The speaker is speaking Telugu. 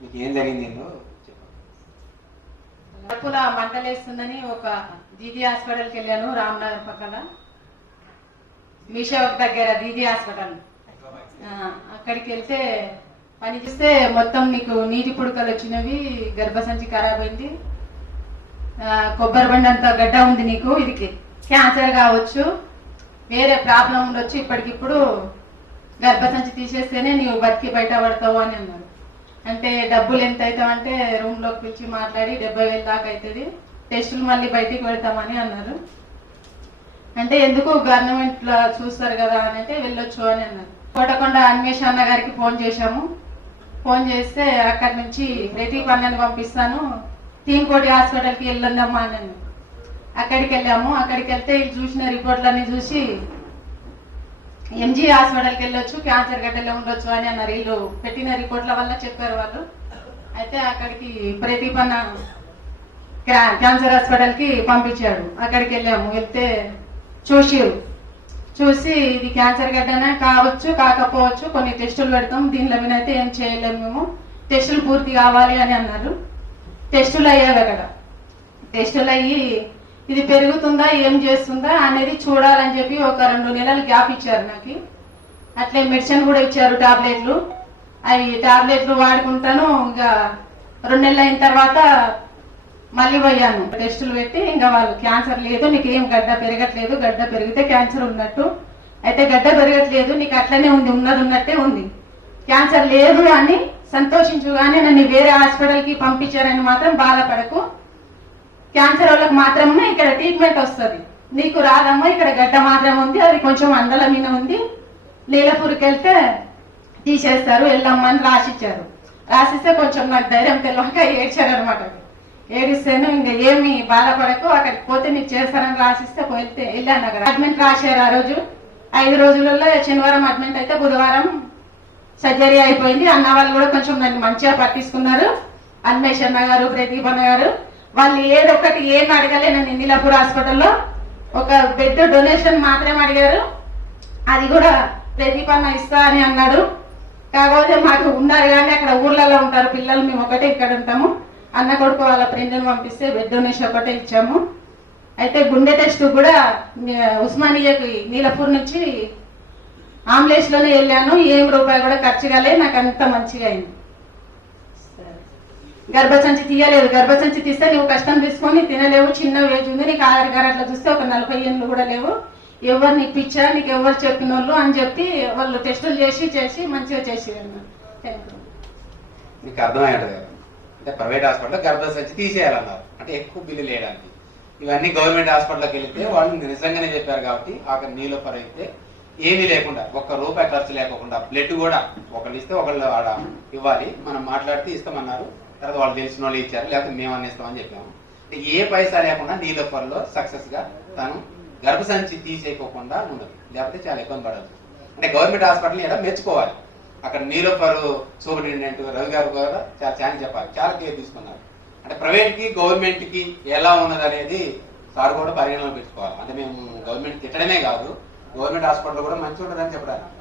మీకు ఏం జరిగింది కడుపులో మంటలేస్తుందని ఒక దీది హాస్పిటల్కి వెళ్ళాను, రామ్నగర్ పక్కన మీషాక్ దగ్గర దీది హాస్పిటల్. అక్కడికి వెళ్తే పని చేస్తే మొత్తం నీకు నీటి పుడకలు వచ్చినవి, గర్భసంచి ఖరాబ్ అయింది, కొబ్బరి బండి అంత గడ్డ ఉంది, నీకు ఇది క్యాన్సర్ కావచ్చు, వేరే ప్రాబ్లం ఉండొచ్చు, ఇప్పటికిప్పుడు గర్భసంచి తీసేస్తేనే నీవు బతికి బయటపడతావు అని అన్నారు. అంటే డబ్బులు ఎంత అవుతామంటే రూమ్ లోకి పిలిచి మాట్లాడి 70,000 దాకా అవుతుంది, టెస్టులు మళ్ళీ బయటికి పెడతామని అన్నారు. అంటే ఎందుకు గవర్నమెంట్ లో చూస్తారు కదా అని అంటే వెళ్ళొచ్చు అని అన్నారు. కోటకొండ అన్వేష్ అన్న గారికి ఫోన్ చేశాము. ఫోన్ చేస్తే అక్కడి నుంచి ప్రదీప్ అన్నని పంపిస్తాను, తీన్కోటి హాస్పిటల్కి వెళ్ళొద్దామా అని అన్నారు. అక్కడికి వెళ్ళాము. అక్కడికి వెళ్తే వీళ్ళు చూసిన రిపోర్ట్లన్నీ చూసి ఎంజీ హాస్పిటల్కి వెళ్ళొచ్చు, క్యాన్సర్ గడ్డలో ఉండొచ్చు అని అన్నారు. వీళ్ళు పెట్టిన రిపోర్ట్ల వల్ల చెప్పారు వాళ్ళు. అయితే అక్కడికి ప్రదీప్ అన్న క్యాన్సర్ హాస్పిటల్కి పంపించాడు. అక్కడికి వెళ్ళాము. వెళ్తే చూసి ఇది క్యాన్సర్ గడ్డనే కావచ్చు, కాకపోవచ్చు, కొన్ని టెస్టులు పెడతాం, దీనిలో వినైతే ఏం చేయలేము, మేము టెస్టులు పూర్తి కావాలి అని అన్నారు. టెస్టులు అయ్యావి. అక్కడ టెస్టులు అయ్యి ఇది పెరుగుతుందా ఏం చేస్తుందా అనేది చూడాలని చెప్పి ఒక 2 నెలలు గ్యాప్ ఇచ్చారు నాకు. అట్లే మెడిసిన్ కూడా ఇచ్చారు, టాబ్లెట్లు. అవి టాబ్లెట్లు వాడుకుంటాను. ఇంకా 2 నెలలు అయిన తర్వాత మళ్ళీ పోయాను, టెస్టులు పెట్టి ఇంకా వాళ్ళు క్యాన్సర్ లేదు, నీకు ఏం గడ్డ పెరగట్లేదు, గడ్డ పెరిగితే క్యాన్సర్ ఉన్నట్టు, అయితే గడ్డ పెరగట్లేదు, నీకు అట్లనే ఉంది, ఉన్నది ఉన్నట్టే ఉంది, క్యాన్సర్ లేదు అని సంతోషించు, కానీ నన్ను వేరే హాస్పిటల్కి పంపించారని మాత్రం బాధపడకు, క్యాన్సర్ వాళ్ళకి మాత్రమే ఇక్కడ ట్రీట్మెంట్ వస్తుంది, నీకు రాదమ్మా, ఇక్కడ గడ్డ మాత్రం ఉంది, అది కొంచెం అందల మీద ఉంది, నీలపూర్కి వెళ్తే తీసేస్తారు, వెళ్ళమ్మని రాసిచ్చారు. రాసిస్తే కొంచెం నాకు ధైర్యం తెలియక ఏడ్చారు అనమాట. ఏడిస్తేను ఇంకా ఏమి బాధపడకు, అక్కడికి పోతే నీకు చేస్తారని రాసిస్తే పోతే వెళ్ళాను. అక్కడ అడ్మిట్ రాశారు. ఆ రోజు 5 రోజులలో శనివారం అడ్మిట్ అయితే బుధవారం సర్జరీ అయిపోయింది. అన్న వాళ్ళు కూడా కొంచెం నన్ను మంచిగా పట్టించుకున్నారు, అన్వేష్ అన్న గారు, ప్రదీప్ అన్న గారు. వాళ్ళు ఏదొకటి ఏం అడగలే. నన్ను నీలాపూర్ హాస్పిటల్లో ఒక బెడ్ డొనేషన్ మాత్రమే అడిగారు, అది కూడా ప్రదీప్ అన్న ఇస్తా అని అన్నాడు. కాకపోతే మాకు ఉన్నారు కానీ అక్కడ ఊర్లలో ఉంటారు పిల్లలు, మేము ఒకటే ఇక్కడ ఉంటాము. అన్న కొడుకు వాళ్ళ ఫ్రెండ్ని పంపిస్తే బెడ్ డొనేషన్ ఒకటే ఇచ్చాము. అయితే గుండె టెస్ట్ కూడా ఉస్మానియాకి నీలపూర్ నుంచి అంబులెన్స్ లోనే వెళ్ళాను, ఏం రూపాయి కూడా ఖర్చు కాలే, నాకు అంత మంచిగా అయింది. గర్భసంచి తీయలేదు, గర్భసంచి తీస్తే నువ్వు కష్టం తీసుకొని తినలేవు, చిన్న వేజ్ ఉంది, నీకు ఆధార్ అట్లా చూస్తే ఒక 40 ఏళ్ళు కూడా లేవు, ఎవరు నీకు పిచ్చా, నీకు ఎవరు చెప్పిన వాళ్ళు అని చెప్పి వాళ్ళు టెస్టులు చేసి మంచిగా చేసేవారు. మీకు అర్థమయ్యేది కదా, అంటే ప్రైవేట్ హాస్పిటల్లో గర్భసంచి తీసేయాలన్నారు, అంటే ఎక్కువ బిల్లు వేయడానికి. ఇవన్నీ గవర్నమెంట్ హాస్పిటల్కి వెళితే వాళ్ళు నిజంగానే చెప్పారు కాబట్టి అక్కడ నీలోఫర్ అయితే ఏమీ లేకుండా, ₹1 ఖర్చు లేకుండా, బ్లడ్ కూడా ఒకళ్ళు ఇస్తే ఒకళ్ళు ఆడ ఇవ్వాలి, మనం మాట్లాడితే ఇస్తామన్నారు. తర్వాత వాళ్ళు తెలిసిన వాళ్ళు ఇచ్చారు, లేకపోతే మేము అందిస్తామని చెప్పాము. అంటే ఏ పైసా లేకుండా నీలోఫర్ లో సక్సెస్ గా తను గర్భసంచి తీసేయకోకుండా ఉండదు, లేకపోతే చాలా ఇబ్బంది పడదు. అంటే గవర్నమెంట్ హాస్పిటల్ ఇలా మెచ్చుకోవాలి. అక్కడ నీలోఫర్ సూపరింటెండెంట్ రవి గారు కూడా చాలా చెప్పాలి, చాలా కేర్ తీసుకున్నారు. అంటే ప్రైవేట్ కి గవర్నమెంట్ కి ఎలా ఉన్నది అనేది సార్ కూడా పరిగణనలో పెట్టుకోవాలి. అంటే మేము గవర్నమెంట్ తిట్టడమే కాదు, గవర్నమెంట్ హాస్పిటల్ కూడా మంచిగా ఉంటుందని చెప్పడానికి.